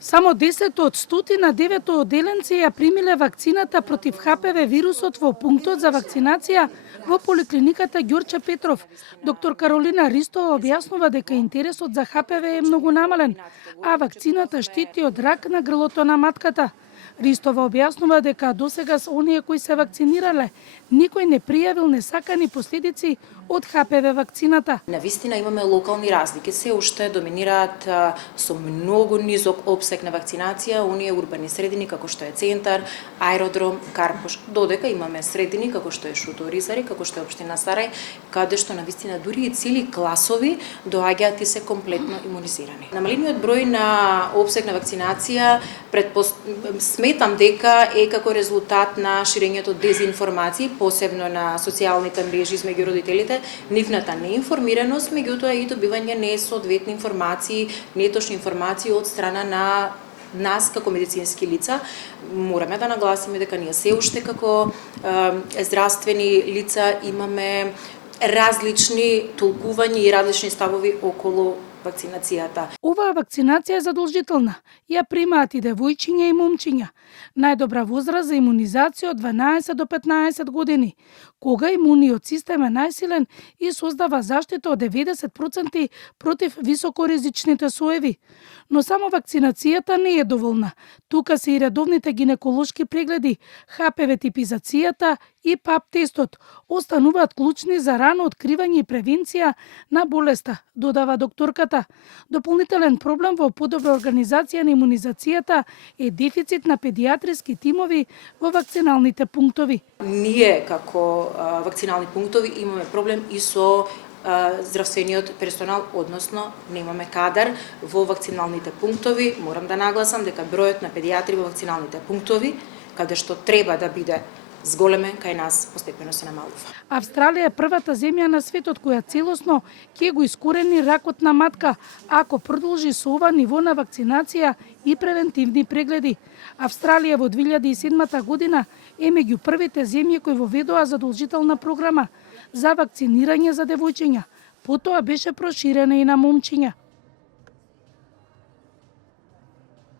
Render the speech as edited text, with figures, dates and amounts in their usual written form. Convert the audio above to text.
Само 10 од 109 одделенци ја примиле вакцината против ХПВ вирусот во пунктот за вакцинација во поликлиниката Ѓорче Петров. Доктор Каролина Ристова објаснува дека интересот за ХПВ е многу намален, а вакцината штити од рак на грлото на матката. Ристова објаснува дека досега оние кои се вакцинирале, никој не пријавил несакани последици од ХПВ вакцината. Навистина имаме локални разлики, се уште доминираат со многу низок опсег на вакцинација оние урбани средини како што е Центар, Аеродром, Карпуш, додека имаме средини како што е Шуто-Оризари, како што е општина Сарај, каде што навистина дури и цели класови доаѓаат и се комплетно имунизирани. Намалениот број на опсег на вакцинација сметам дека е како резултат на ширењето дезинформации, посебно на социјалните мрежи измеѓу родителите, нивната неинформираност, меѓутоа и добивање несоодветни информации, неточни информации од страна на нас како медицински лица. Мораме да нагласиме дека ние се уште како здравствени лица имаме различни толкувања и различни ставови околу вакцинацијата. Оваа вакцинација е задолжителна. Ја примаат и девојчиња и момчиња. Најдобра возраст за имунизација од 12 до 15 години, кога имуниот систем е најсилен и создава заштита од 90% против високоризичните соеви. Но само вакцинацијата не е доволна. Тука се и редовните гинеколошки прегледи, ХПВ типизацијата и ПАП тестот остануваат клучни за рано откривање и превенција на болеста, додава докторката. Дополнителен проблем во подобра организација на имунизацијата е дефицит на педиатриски тимови во вакциналните пунктови. Ние како вакцинални пунктови имаме проблем и со здравствениот персонал, односно немаме кадар во вакциналните пунктови. Морам да нагласам дека бројот на педиатри во вакциналните пунктови, каде што треба да биде зголемен, кај нас постепено се намалува. Австралија е првата земја на светот која целосно ќе го искорени ракот на матка, ако продолжи со ова ниво на вакцинација и превентивни прегледи. Австралија во 2007 година е меѓу првите земји кои воведоа задолжителна програма за вакцинирање за девојчиња. Потоа беше проширена и на момчиња.